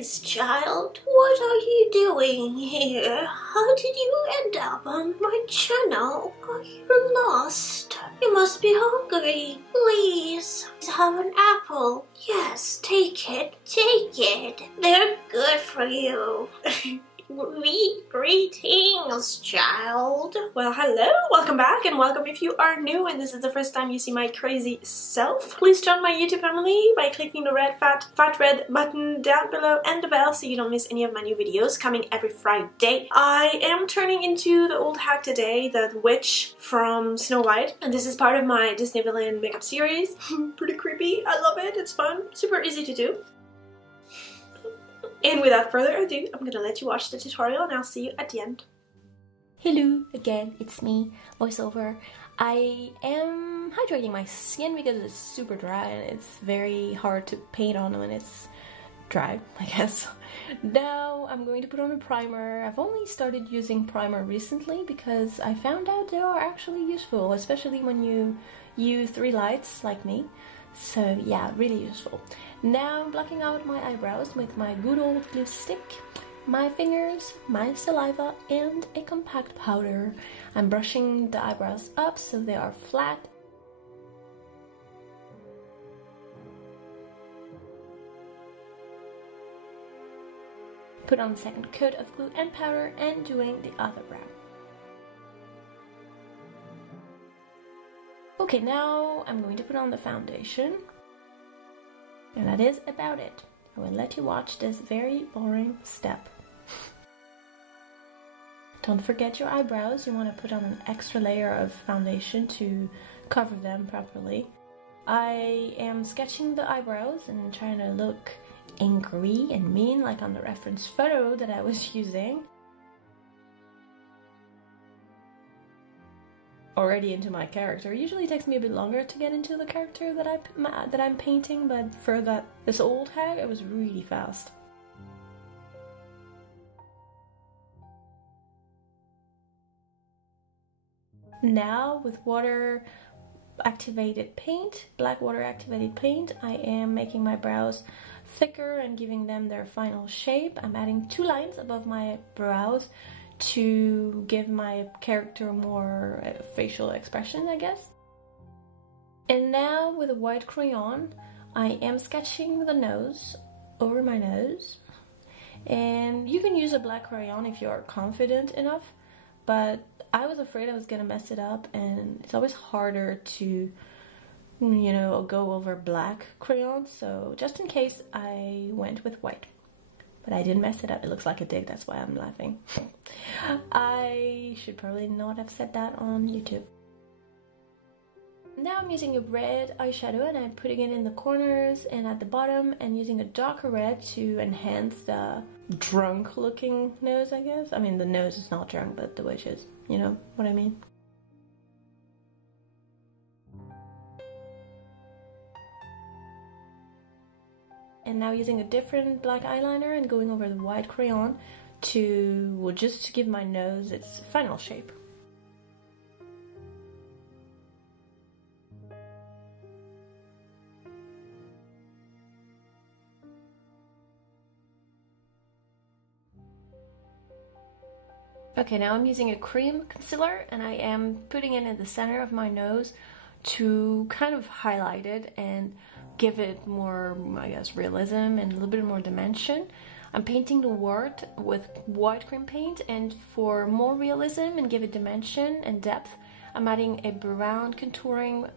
Greetings, child. What are you doing here? How did you end up on my channel? Are you lost? You must be hungry. Please, have an apple. Yes, take it. Take it. They're good for you. Greetings, child. Well, hello, welcome back, and welcome if you are new and this is the first time you see my crazy self. Please join my YouTube family by clicking the red fat red button down below and the bell so you don't miss any of my new videos coming every Friday. I am turning into the old hag today, the witch from Snow White, and this is part of my Disney villain makeup series. Pretty creepy, I love it, it's fun, super easy to do. And without further ado, I'm gonna let you watch the tutorial and I'll see you at the end. Hello again, it's me, voiceover. I am hydrating my skin because it's super dry and it's very hard to paint on when it's dry, I guess. Now I'm going to put on a primer. I've only started using primer recently because I found out they are actually useful, especially when you use 3 lights like me. So yeah, really useful. Now I'm blocking out my eyebrows with my good old glue stick, my fingers, my saliva, and a compact powder. I'm brushing the eyebrows up so they are flat. Put on a second coat of glue and powder and doing the other brow. Okay, now I'm going to put on the foundation. And that is about it. I will let you watch this very boring step. Don't forget your eyebrows. You want to put on an extra layer of foundation to cover them properly. I am sketching the eyebrows and trying to look angry and mean like on the reference photo that I was using. Already into my character. It usually takes me a bit longer to get into the character that I'm painting, but for this old hag, it was really fast. Now with water activated paint, black water activated paint, I am making my brows thicker and giving them their final shape. I'm adding 2 lines above my brows to give my character more facial expression, I guess. And now with a white crayon, I am sketching the nose over my nose. And you can use a black crayon if you're confident enough, but I was afraid I was gonna mess it up, and it's always harder to, you know, go over black crayons, so just in case I went with white. But I didn't mess it up. It looks like a dig, that's why I'm laughing. I should probably not have said that on YouTube. Now I'm using a red eyeshadow and I'm putting it in the corners and at the bottom, and using a darker red to enhance the drunk looking nose, I guess. I mean, the nose is not drunk, but the witch is, you know what I mean. And now using a different black eyeliner and going over the white crayon just to give my nose its final shape. Okay, now I'm using a cream concealer and I am putting it in the center of my nose to kind of highlight it and give it more, I guess, realism and a little bit more dimension. I'm painting the wart with white cream paint, and for more realism and give it dimension and depth, I'm adding a brown contouring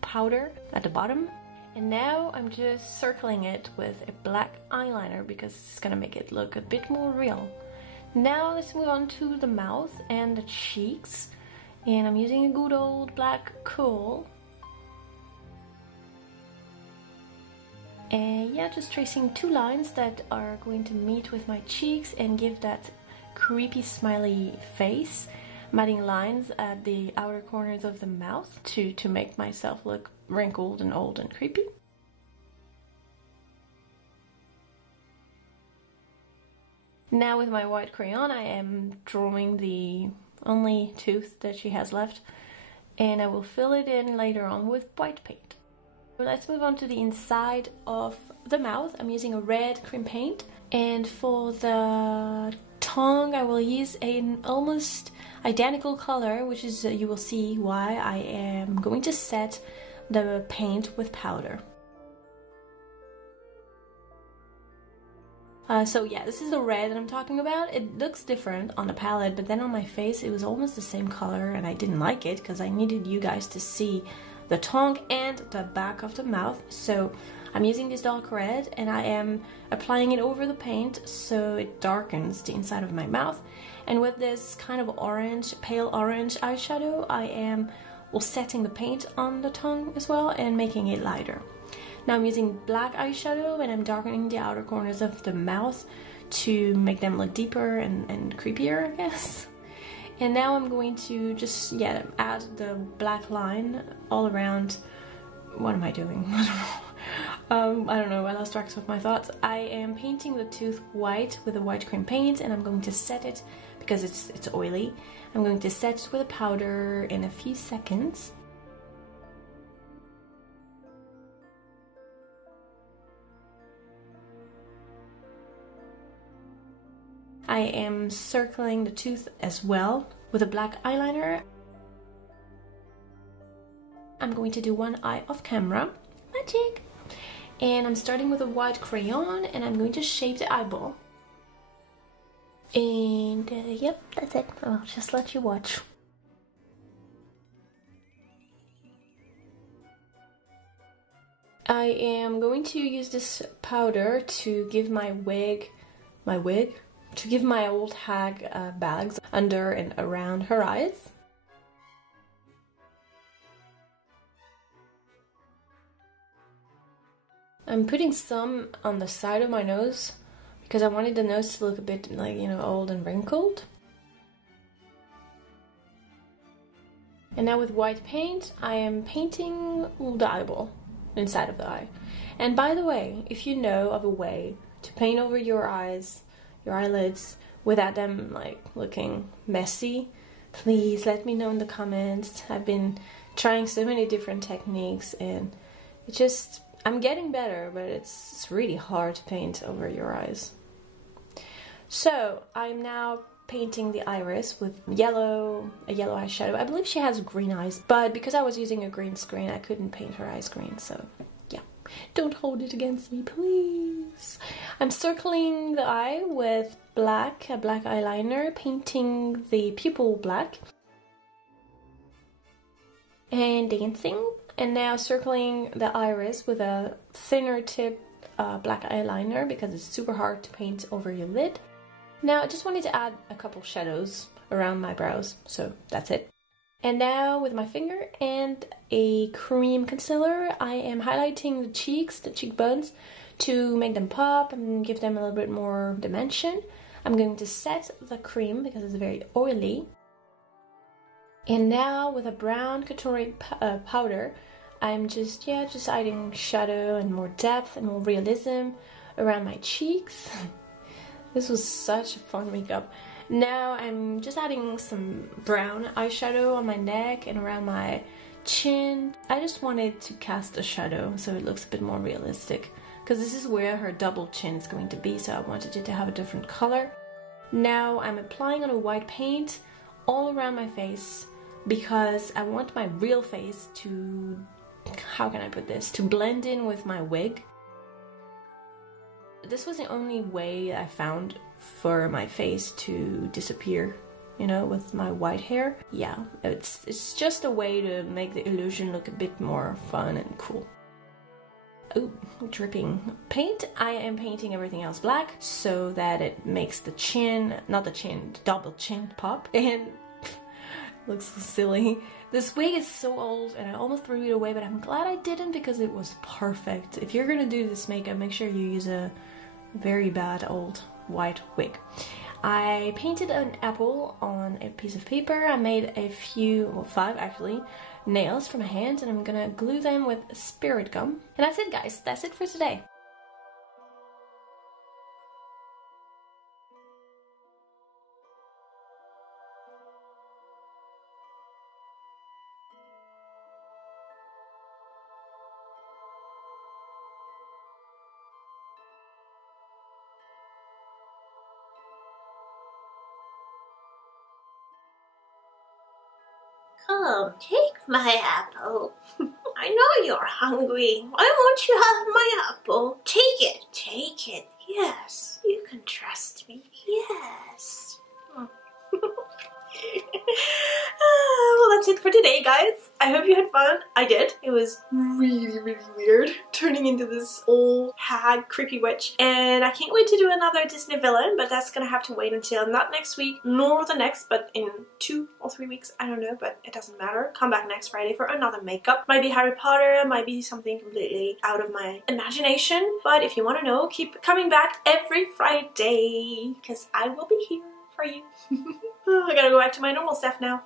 powder at the bottom. And now I'm just circling it with a black eyeliner because it's gonna make it look a bit more real. Now let's move on to the mouth and the cheeks. And I'm using a good old black Khol. And yeah, just tracing 2 lines that are going to meet with my cheeks and give that creepy smiley face. I'm adding lines at the outer corners of the mouth to make myself look wrinkled and old and creepy. Now with my white crayon, I am drawing the only tooth that she has left, and I will fill it in later on with white paint. Let's move on to the inside of the mouth. I'm using a red cream paint And for the tongue, I will use an almost identical color, which is, you will see why. I am going to set the paint with powder. So yeah, this is the red that I'm talking about. It looks different on the palette, but then on my face it was almost the same color, and I didn't like it because I needed you guys to see the tongue and the back of the mouth. So I'm using this dark red and I am applying it over the paint so it darkens the inside of my mouth. And with this kind of orange, pale orange eyeshadow, I am setting the paint on the tongue as well and making it lighter. Now I'm using black eyeshadow and I'm darkening the outer corners of the mouth to make them look deeper and creepier, I guess. And now I'm going to just, yeah, add the black line all around. What am I doing? I don't know, I lost track of my thoughts. I am painting the tooth white with a white cream paint, and I'm going to set it, because it's oily, I'm going to set it with a powder in a few seconds. I am circling the tooth as well with a black eyeliner. I'm going to do one eye off camera. Magic! And I'm starting with a white crayon and I'm going to shape the eyeball. And yep, that's it. I'll just let you watch. I am going to use this powder to give my wig, to give my old hag bags under and around her eyes. I'm putting some on the side of my nose because I wanted the nose to look a bit like, you know, old and wrinkled. And now with white paint, I am painting the eyeball inside of the eye. And by the way, if you know of a way to paint over your eyes, your eyelids, without them like looking messy, please let me know in the comments. I've been trying so many different techniques and it just, I'm getting better, but it's really hard to paint over your eyes. So I'm now painting the iris with a yellow eyeshadow. I believe she has green eyes, but because I was using a green screen, I couldn't paint her eyes green, so yeah. Don't hold it against me, please. I'm circling the eye with a black eyeliner, painting the pupil black. And dancing. And now circling the iris with a thinner tip black eyeliner because it's super hard to paint over your lid. Now I just wanted to add a couple shadows around my brows, so that's it. And now with my finger and a cream concealer, I am highlighting the cheeks, the cheekbones, to make them pop and give them a little bit more dimension. I'm going to set the cream because it's very oily. And now with a brown contouring powder, I'm just adding shadow and more depth and more realism around my cheeks. This was such a fun makeup. Now I'm just adding some brown eyeshadow on my neck and around my chin. I just wanted to cast a shadow so it looks a bit more realistic, because this is where her double chin is going to be, so I wanted it to have a different color. Now I'm applying on a white paint all around my face because I want my real face to, how can I put this, to blend in with my wig. This was the only way I found for my face to disappear, you know, with my white hair. Yeah, it's just a way to make the illusion look a bit more fun and cool. Ooh, dripping paint. I am painting everything else black so that it makes the chin, not the chin, the double chin pop. And looks so silly. This wig is so old and I almost threw it away, but I'm glad I didn't because it was perfect. If you're gonna do this makeup, make sure you use a very bad old white wig. I painted an apple on a piece of paper. I made a few, well 5 actually, nails for my hand and I'm gonna glue them with spirit gum. And that's it guys, that's it for today. Come, take my apple. I know you're hungry. Why won't you have my apple? Take it. Take it. Yes, you can trust me. Yes. Well, that's it for today, guys. I hope you had fun. I did. It was really, really weird turning into this old hag creepy witch, and I can't wait to do another Disney villain, but that's gonna have to wait until not next week nor the next, but in 2 or 3 weeks. I don't know, but it doesn't matter. Come back next Friday for another makeup. Might be Harry Potter, might be something completely out of my imagination, but if you want to know, keep coming back every Friday because I will be here for you. I gotta go back to my normal stuff now.